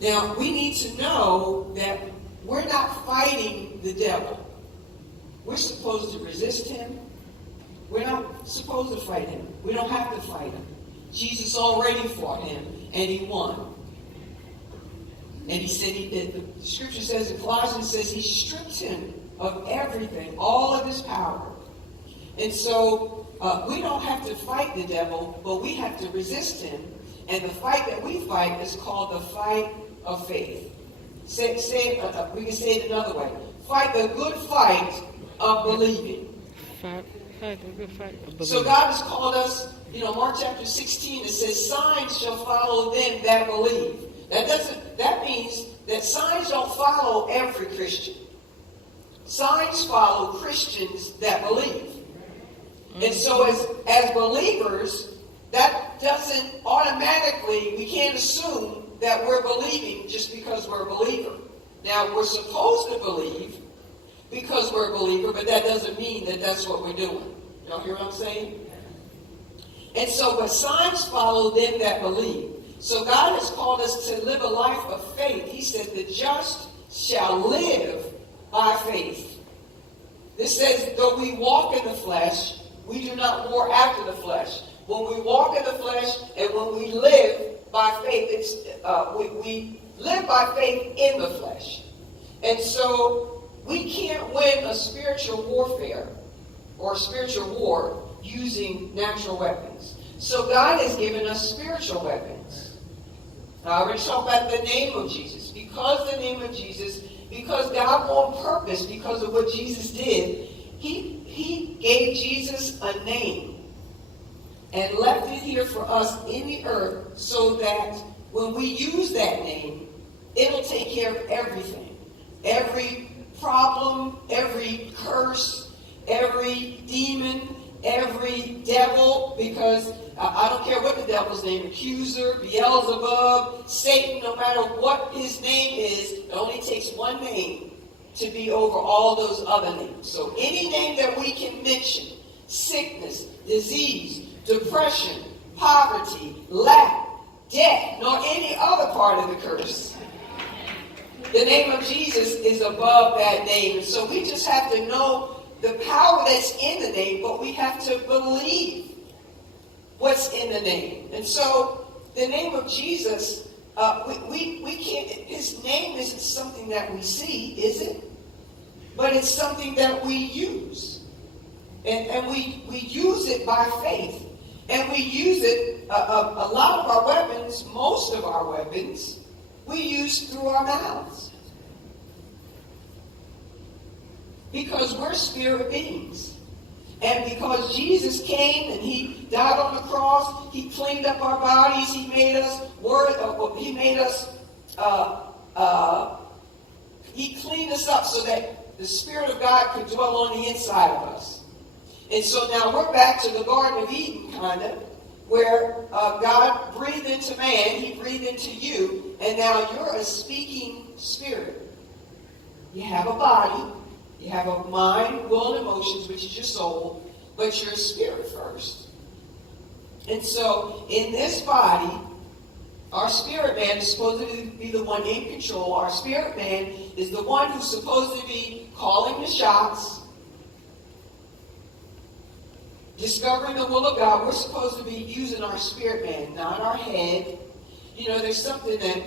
Now, we need to know that we're not fighting the devil. We're supposed to resist him. We're not supposed to fight him. We don't have to fight him. Jesus already fought him, and he won. And he said, the scripture says in Colossians, says he stripped him of everything, all of his power. And so we don't have to fight the devil, but we have to resist him. And the fight that we fight is called the fight of faith. We can say it another way. Fight the good fight of believing. Fight the good fight of believing. So God has called us, Mark chapter 16, it says, signs shall follow them that believe. That means that signs don't follow every Christian. Signs follow Christians that believe. And so as believers, that doesn't automatically, we can't assume that we're believing just because we're a believer. Now, we're supposed to believe because we're a believer, but that doesn't mean that that's what we're doing. Y'all hear what I'm saying? And so, but signs follow them that believe. So God has called us to live a life of faith. He said, the just shall live by faith. This says, though we walk in the flesh, we do not war after the flesh. When we walk in the flesh and when we live by faith, we live by faith in the flesh. And so we can't win a spiritual warfare or spiritual war using natural weapons. So God has given us spiritual weapons. I already talked about the name of Jesus. Because the name of Jesus, because God on purpose, because of what Jesus did, He gave Jesus a name and left it here for us in the earth so that when we use that name, it'll take care of everything. Every problem, every curse, every demon, every devil, because I don't care what the devil's name, accuser, Beelzebub, Satan, no matter what his name is, it only takes one name to be over all those other names. So any name that we can mention, sickness, disease, depression, poverty, lack, death, nor any other part of the curse, the name of Jesus is above that name. So we just have to know the power that's in the name, but we have to believe what's in the name. And so the name of Jesus, we can't, his name isn't something that we see, is it? But it's something that we use. And we use it by faith. And we use it, a lot of our weapons, most of our weapons, we use through our mouths. Because we're spirit beings. And because Jesus came and he died on the cross, he cleaned up our bodies, he made us he cleaned us up so that the Spirit of God could dwell on the inside of us. And so now we're back to the Garden of Eden, kind of, where God breathed into man, he breathed into you, and now you're a speaking spirit. You have a body, you have a mind, will, and emotions, which is your soul, but you're a spirit first. And so in this body, our spirit man is supposed to be the one in control. Our spirit man is the one who's supposed to be calling the shots, discovering the will of God. We're supposed to be using our spirit man, not our head. There's something that